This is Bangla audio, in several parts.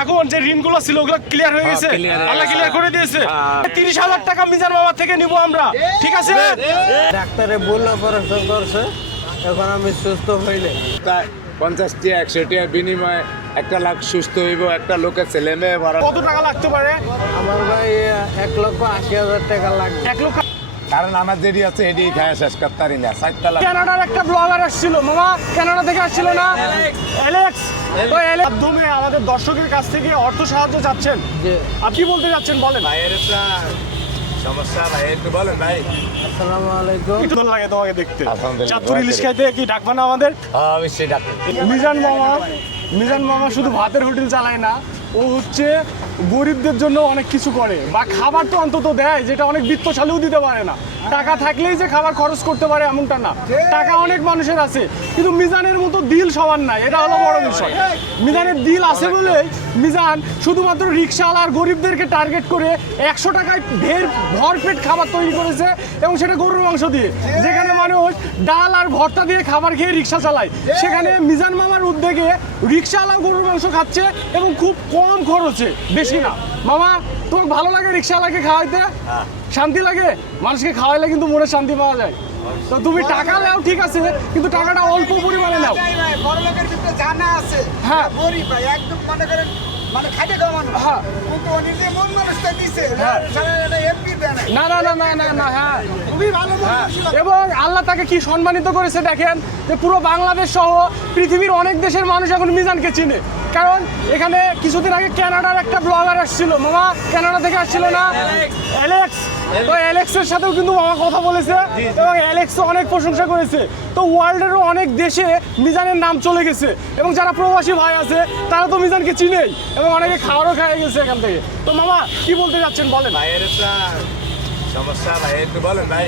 এখন যে ঋণগুলো ছিল ওগুলো ক্লিয়ার হয়ে গেছে। আল্লাহ ক্লিয়ার করে দিয়েছে। হ্যাঁ। তিরিশ হাজার টাকা মিজান বাবা থেকে নিব আমরা। ঠিক আছে ডাক্তারে ভুল অপারেশন করছে এখন আমি সুস্থ হইলে। তাই পঞ্চাশটি একশোটি বিনিময়ে একটা লাখ সুস্থ হইব একটা লোকের ছেলে মেয়ে কত টাকা লাগতে পারে? আমার ভাই এক লক্ষ আশি হাজার টাকা লাগবে। এক লক্ষ কারণ আমার যেটি আছে এটি খায় শেষ করতে পারি না। চারতলা কানাডার একটা ব্লগার আসছিল মামা কানাডা থেকে আসছিল না? Alex Alex. মাধ্যমে আমাদের দর্শকের কাছ থেকে অর্থ সাহায্য চাচ্ছেন। আপনি কি বলতে যাচ্ছেন বলেন। ভাইয়ের একটা সমস্যা ভাই একটু বলেন ভাই। আসসালামু আলাইকুম। একটু ভালো লাগে তোমাকে দেখতে। চাঁদপুর ইলিশ খাইতে কি ডাকবা না আমাদের? হ্যাঁ অবশ্যই ডাক্তার মিজান মামা মিজান মামা শুধু ভাতের হোটেল চালায় না। ও হচ্ছে গরিবদের জন্য অনেক কিছু করে বা খাবার তো অন্তত দেয়, যেটা অনেক বৃত্তশালীও দিতে পারে না। টাকা থাকলেই যে খাবার খরচ করতে পারে এমনটা না। টাকা অনেক মানুষের আছে, কিন্তু মিজানের মতো দিল সবার নাই, এটা হলো বড় বিষয়। মিজানের দিল আছে বলে মিজান শুধুমাত্র রিক্সাওয়ালা আর গরিবদেরকে টার্গেট করে একশো টাকায় ঢের ভরপেট খাবার তৈরি করেছে এবং সেটা গরুর মাংস দিয়ে, যেখানে মানুষ ডাল আর ভর্তা দিয়ে খাবার খেয়ে রিক্সা চালায়। সেখানে মিজান মামার উদ্যোগে রিক্সাওয়ালা গরুর মাংস খাচ্ছে এবং খুব কম খরচে। বেশি না। মামা তোমাকে ভালো লাগে রিক্সাওয়ালাকে খাওয়াইতে? শান্তি লাগে? মানুষকে খাওয়াইলে কিন্তু মনে শান্তি পাওয়া যায়। তো তুমি টাকা নাও ঠিক আছে কিন্তু টাকাটা অল্প পরিমাণে নাও। ভিতরে জানা আছে হ্যাঁ। গরিব ভাই একদম মনে করেন মানে খাইতে খাওয়া মানুষ। হ্যাঁ। কিন্তু মন মানুষটা দিছে। হ্যাঁ। এমপি। না না না না না না হ্যাঁ। খুবই ভালো এবং আল্লাহ তাকে কি সম্মানিত করেছে দেখেন যে পুরো বাংলাদেশ সহ পৃথিবীর অনেক দেশের মানুষ এখন মিজানকে চিনে। কারণ এখানে কিছুদিন আগে ক্যানাডার একটা ব্লগার আসছিল। মামা কানাডা থেকে আসছিল না? অ্যালেক্স। তো অ্যালেক্সের সাথেও কিন্তু মামা কথা বলেছে এবং অ্যালেক্স অনেক প্রশংসা করেছে। তো ওয়ার্ল্ডেরও অনেক দেশে মিজানের নাম চলে গেছে। এবং যারা প্রবাসী ভাই আছে তারা তো মিজানকে চিনেই। এবং অনেকে খাওয়ারও খাইয়ে গেছে এখান থেকে। তো মামা কি বলতে যাচ্ছেন বলেন? ভাইয়ের সমস্যা ভাই একটু বলেন ভাই।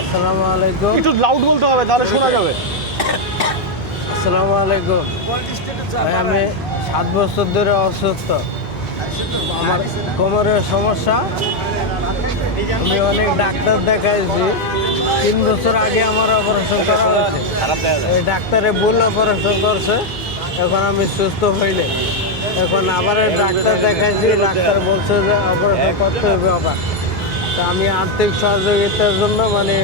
আসসালামু আলাইকুম। একটু লাউড বলতে হবে তাহলে শোনা যাবে। আসসালামু আলাইকুম। ভাই আমি সাত বছর ধরে অসুস্থ। আমার কোমরের সমস্যা। আমি অনেক ডাক্তার দেখাইছি। তিন বছর আগে আমার অপারেশন করা হয়েছে। ডাক্তারে ভুল অপারেশন করছে। এখন আমি সুস্থ হইলে। এখন আবার ডাক্তার দেখাইছি, ডাক্তার বলছে যে, অপারেশন করতে হবে আবার। তা আমি আর্থিক সহযোগিতার জন্য মানে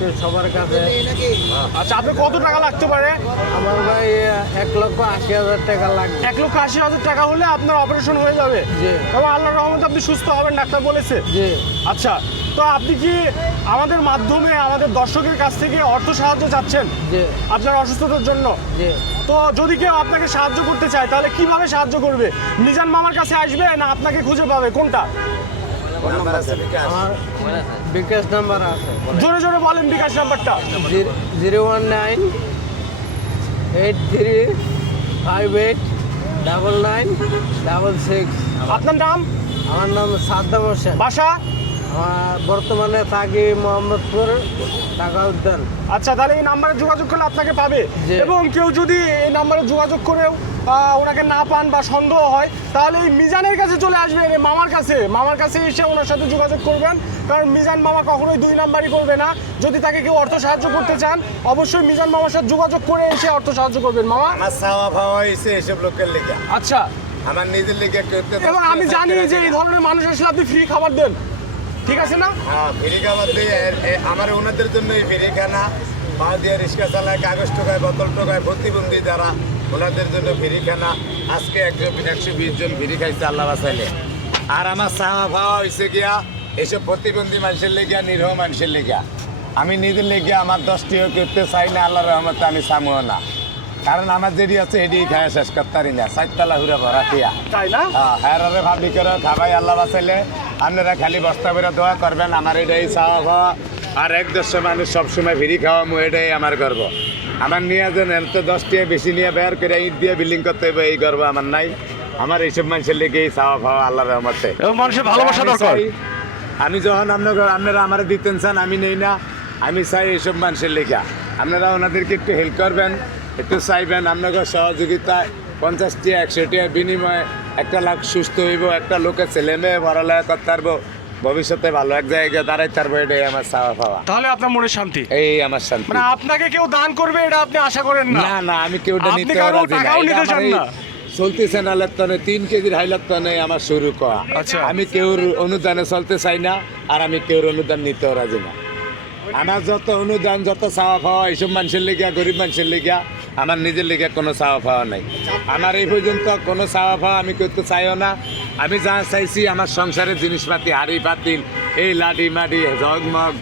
একটু সবার কাছে। আচ্ছা আপনি কত টাকা লাগতে পারে? আমার ভাই এক লক্ষ আশি হাজার টাকা লাগবে। এক লক্ষ আশি হাজার টাকা হলে আপনার অপারেশন হয়ে যাবে। জি। এবং আল্লাহর রহমতে আপনি সুস্থ হবেন ডাক্তার বলেছে। জি। আচ্ছা তো আপনি কি আমাদের মাধ্যমে আমাদের দর্শকের কাছ থেকে অর্থ সাহায্য চাচ্ছেন? আপনার অসুস্থতার জন্য? তো যদি কেউ আপনাকে সাহায্য করতে চায় তাহলে কীভাবে সাহায্য করবে? মিজান মামার কাছে আসবে না আপনাকে খুঁজে পাবে? কোনটা? আমার বিকাশ নাম্বার আছে। জোরে জোরে বলেন বিকাশ নাম্বারটা। Zero one nine eight three five eight double nine double six. আপনার নাম? আমার নাম সাদ্দাম হোসেন। বাসা? আমার বর্তমানে থাকি মোহাম্মদপুর ঢাকা উদ্যান। আচ্ছা তাহলে এই নাম্বারে যোগাযোগ করলে আপনাকে পাবে। এবং কেউ যদি এই নাম্বারে যোগাযোগ করেও ওনাকে না পান বা সন্দেহ হয় তাহলে এই মিজানের কাছে চলে আসবেন মামার কাছে। মামার কাছে এসে ওনার সাথে যোগাযোগ করবেন কারণ মিজান মামা কখনোই দুই নাম্বারই করবে না। যদি তাকে কেউ অর্থ সাহায্য করতে চান অবশ্যই মিজান মামার সাথে যোগাযোগ করে এসে অর্থ সাহায্য করবেন। মামা? আমার চাওয়া হয়েছে এসব লোকের লেগে। আচ্ছা। আমার নিজের লেগে করতে এবং আমি জানি যে এই ধরনের মানুষ আসলে আপনি ফ্রি খাবার দেন। ঠিক আছে না? হ্যাঁ ফ্রি খাবার দিয়ে আমার ওনাদের জন্য এই ফ্রি খানা। পা দিয়ে রিক্সা চালায় কাগজ টোকায় বোতল টোকায় প্রতিবন্ধী যারা ওনাদের জন্য ফ্রি খানা। আজকে একজন একশো বিশ জন ফ্রি খাইছে আল্লাহ বাসাইলে আর আমার চাওয়া পাওয়া হয়েছে গিয়া এসব প্রতিবন্ধী মানুষের লেগিয়া নিরহ মানুষের লেগিয়া। আমি নিজের লেগে আমার দশটিও করতে চাই না আল্লাহর রহমতে আমি চামও না। কারণ আমার যেটি আছে এটি খায় শেষ করতে পারি না। চারতলা হুড়ে ভরা দিয়া তাই হ্যাঁ ভাবি করে খাবাই আল্লাহ বাঁচাইলে। আপনারা খালি বস্তা করে দোয়া করবেন। আমার এটাই চাওয়া খাওয়া আর এক দেড়শো মানুষ সবসময় ফিরি খাওয়া মু এটাই আমার গর্ব। আমার নিয়ে যে তো দশটি বেশি নিয়ে বের করে ইট দিয়ে বিল্ডিং করতে হবে এই গর্ব আমার নাই। আমার এইসব মানুষের লেগে এই চাওয়া খাওয়া আল্লাহ রহমতে। এবং মানুষের ভালোবাসা আমি দরকার। আমি যখন আপনার আপনারা আমার দিতেন চান আমি নেই না। আমি চাই এইসব মানুষের লেখা আপনারা ওনাদেরকে একটু হেল্প করবেন একটু চাইবেন আপনাদের সহযোগিতায় পঞ্চাশটি একশোটি বিনিময়ে একটা লাখ সুস্থ হইব একটা লোকের ছেলে মেয়ে পড়ালেখা করতে পারব। ভবিষ্যতে ভালো এক জায়গায় দাঁড়াই পারব এটাই আমার চাওয়া পাওয়া। তাহলে আপনার মনে শান্তি? এই আমার শান্তি। মানে আপনাকে কেউ দান করবে এটা আপনি আশা করেন না? না না আমি আপনি নিতে রাজি না। চান না। চলতেছে তিন কেজির হাইলার তনে আমার শুরু করা। আচ্ছা। আমি কেউর অনুদানে চলতে চাই না আর আমি কেউর অনুদান নিতেও রাজি না। আমার যত অনুদান যত চাওয়া পাওয়া এইসব মানুষের লেগিয়া গরিব মানুষের লেগিয়া আমার নিজের লেগে কোনো চাওয়া পাওয়া নাই। আমার এই পর্যন্ত কোনো চাওয়া পাওয়া আমি করতে চাইও না। আমি যা চাইছি আমার সংসারের জিনিসপাতি হাড়ি পাতিল এই লাডি মাডি জগমগ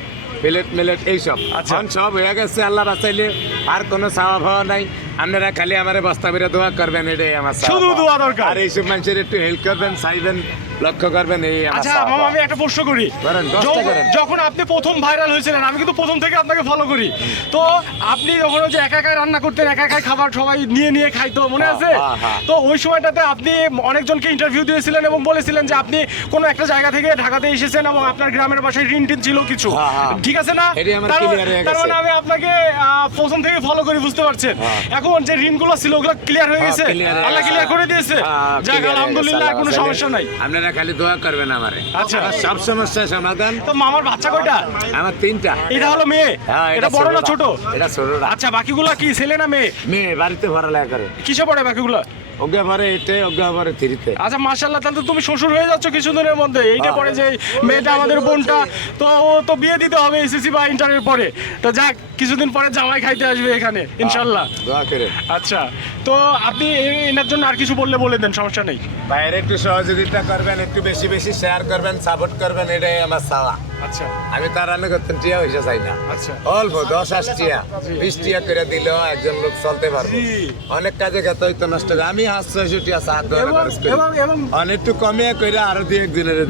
প্লেট মেলেট এইসব আচ্ছা। এখন সব হয়ে গেছে আল্লাহ বাঁচাইলে আর কোনো চাওয়া ভাওয়া নাই আপনারা খালি আমার বস্তা বেড়ে দোয়া করবেন এটাই আমার শুধু দোয়া দরকার। আর এইসব মানুষের একটু হেল্প করবেন চাইবেন লক্ষ্য করবেন এই আচ্ছা মামা আমি একটা প্রশ্ন করি। যখন- আপনি প্রথম ভাইরাল হয়েছিলেন আমি কিন্তু প্রথম থেকে আপনাকে ফলো করি। তো আপনি যখন যে একা একাই রান্না করতেন একা একাই খাবার সবাই নিয়ে নিয়ে খাইতো মনে হ্যাঁ, আছে? হ্যাঁ, হ্যাঁ। তো ওই সময়টাতে আপনি অনেকজনকে ইন্টারভিউ দিয়েছিলেন এবং বলেছিলেন যে আপনি কোনো একটা জায়গা থেকে ঢাকাতে এসেছেন এবং আপনার গ্রামের বাসায় ঋণ টিন ছিল কিছু। ঠিক আছে না? তার মানে-। মানে আমি আপনাকে প্রথম থেকে ফলো করি বুঝতে পারছেন। এখন যে ঋণগুলো ছিল ওগুলো ক্লিয়ার হয়ে গেছে? আল্লাহ ক্লিয়ার করে দিয়েছে? যাক আলহামদুলিল্লাহ কোনো সমস্যা নাই। আপনারা খালি দোয়া করবেন আমারে। আচ্ছা। সব সমস্যার সমাধান। তো মামার বাচ্চা কয়টা? আমার তিনটা। এটা হলো মেয়ে? হ্যাঁ, এটা বড় না ছোট? এটা ছোটটা। আচ্ছা বাকিগুলা কি ছেলে না মেয়ে? মেয়ে বাড়িতে পড়ালেখা করে। কিসে পড়ে বাকিগুলা? এতে থ্রিতে। আচ্ছা মাশাল্লাহ তাহলে তুমি শ্বশুর হয়ে যাচ্ছ কিছুদিনের মধ্যে। এইটা পরে যে মেয়েটা আমাদের বোনটা তো ও তো বিয়ে দিতে হবে এসএসসি বা ইন্টারের পরে। তো যাক কিছুদিন পরে জামাই খাইতে আসবে এখানে ইনশাল্লাহ দোয়া করে। আচ্ছা তো আপনি এনার জন্য আর কিছু বললে বলে দেন সমস্যা নেই। বাইরে একটু সহযোগিতা করবেন একটু বেশি বেশি শেয়ার করবেন সাপোর্ট করবেন এটাই আমার চাওয়া। আচ্ছা। আমি তার রান্না টিয়া চাই না। আচ্ছা। অল্প দশ আশ টিয়া। বিশ টিয়া করে দিলেও একজন লোক চলতে পারবে। অনেক কাজে গেত হইতো নষ্ট আমি ছয়শো টিয়া সাত অনেকটু কমিয়ে করে আরও দুই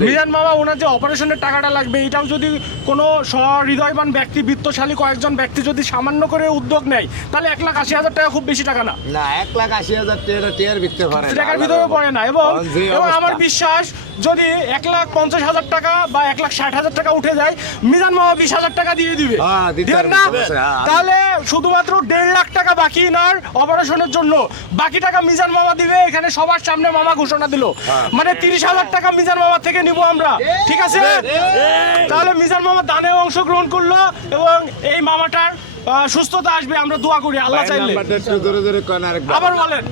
মিজান মামা ওনার যে অপারেশনের টাকাটা লাগবে এটাও যদি কোনো সহৃদয়বান ব্যক্তি বিত্তশালী কয়েকজন ব্যক্তি যদি সামান্য করে উদ্যোগ নেয় তাহলে এক লাখ আশি হাজার টাকা খুব বেশি টাকা না? না এক লাখ আশি হাজার টিয়ার টিয়ার ভিতরে পড়ে না। টাকার ভিতরে পড়ে না। এবং। আমার বিশ্বাস যদি এক লাখ পঞ্চাশ হাজার টাকা বা এক লাখ ষাট হাজার টাকা উঠে যায় মিজান মামা বিশ হাজার টাকা দিয়ে দিবে। হ্যাঁ, দিবেন না? হ্যাঁ। তাহলে শুধুমাত্র দেড় লাখ টাকা বাকি নার অপারেশনের জন্য। বাকি টাকা মিজান মামা দিবে এখানে সবার সামনে মামা ঘোষণা দিল। হ্যাঁ। মানে তিরিশ হাজার টাকা মিজান মামা থেকে নিব আমরা। ঠিক আছে? তাহলে মিজান মামা দানে অংশগ্রহণ করল এবং এই মামাটার সুস্থতা আসবে আমরা দোয়া করি আল্লাহ চাইলে। নাম্বারটা একটু জোরে জোরে কন। আবার বলেন।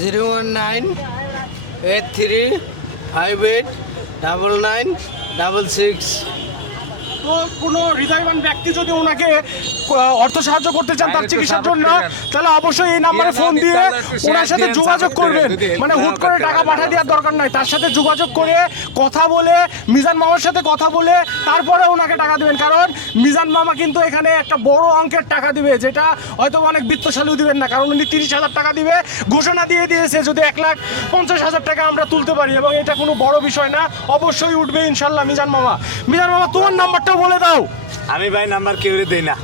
Zero one nine eight three five eight double nine double six তো কোনো হৃদয়বান ব্যক্তি যদি ওনাকে অর্থ সাহায্য করতে চান তার চিকিৎসার জন্য তাহলে অবশ্যই এই নাম্বারে ফোন দিয়ে ওনার সাথে যোগাযোগ করবেন। মানে হুট করে টাকা পাঠা দেওয়ার দরকার নাই তার সাথে যোগাযোগ করে কথা বলে মিজান মামার সাথে কথা বলে তারপরে ওনাকে টাকা দিবেন। কারণ মিজান মামা কিন্তু এখানে একটা বড় অঙ্কের টাকা দিবে যেটা হয়তো অনেক বিত্তশালীও দিবেন না। কারণ উনি তিরিশ হাজার টাকা দিবে ঘোষণা দিয়ে দিয়েছে যদি এক লাখ পঞ্চাশ হাজার টাকা আমরা তুলতে পারি এবং এটা কোনো বড় বিষয় না অবশ্যই উঠবে ইনশাল্লাহ মিজান মামা। মিজান মামা তোমার নাম্বারটা বলে দাও। আমি ভাই নাম্বার কেউ দেই না।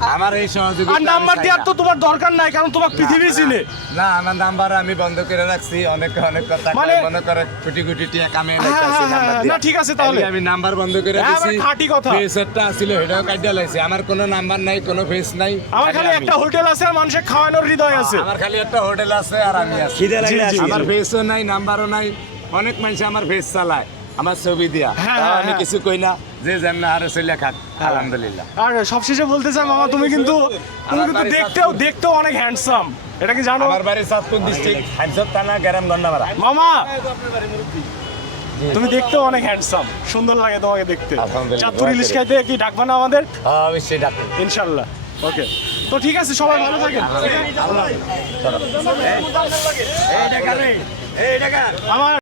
আমার এই সহযোগিতা আর নাম্বার দেওয়ার তো তোমার দরকার নাই কারণ তোমার পৃথিবী চিনে। না আমার নাম্বার আমি বন্ধ করে রাখছি। অনেক অনেক কথা মানে- মনে করে কোটি কোটি টাকা কামে হ্যাঁ, হ্যাঁ, হ্যাঁ, না, ঠিক আছে তাহলে। আমি নাম্বার বন্ধ করে দিছি। খাঁটি কথা। ফেসটা ছিল এটাও কাটিয়ে লাইছে। আমার কোনো নাম্বার নাই কোনো ফেস নাই। আমার খালি। একটা হোটেল আছে আর মানুষের খাওয়ানোর হৃদয় আছে। আমার খালি একটা হোটেল আছে আর আমি আছি। আমার। ফেসও নাই নাম্বারও নাই। অনেক মানুষ আমার ফেস চালায়। আমার ছবি দিয়া হ্যাঁ, হ্যাঁ, আমি হ্যাঁ। কিছু কই না যে যেমন আরও চলে খাক আলহামদুলিল্লাহ আর সবশেষে বলতে চাই মামা তুমি কিন্তু তুমি কিন্তু দেখতেও দেখতেও অনেক হ্যান্ডসাম এটা কি জানো আমার বাড়ি চাঁদপুর ডিস্ট্রিক্ট হাইসব থানা গ্রাম গন্ডামারা মামা তুমি দেখতেও অনেক হ্যান্ডসাম সুন্দর লাগে তোমাকে দেখতে আলহামদুলিল্লাহ, চাঁদপুর ইলিশ খাইতে কি ডাকবা না আমাদের হ্যাঁ, অবশ্যই ডাকুন ইনশাল্লাহ ওকে তো ঠিক আছে সবাই ভালো থাকেন আমার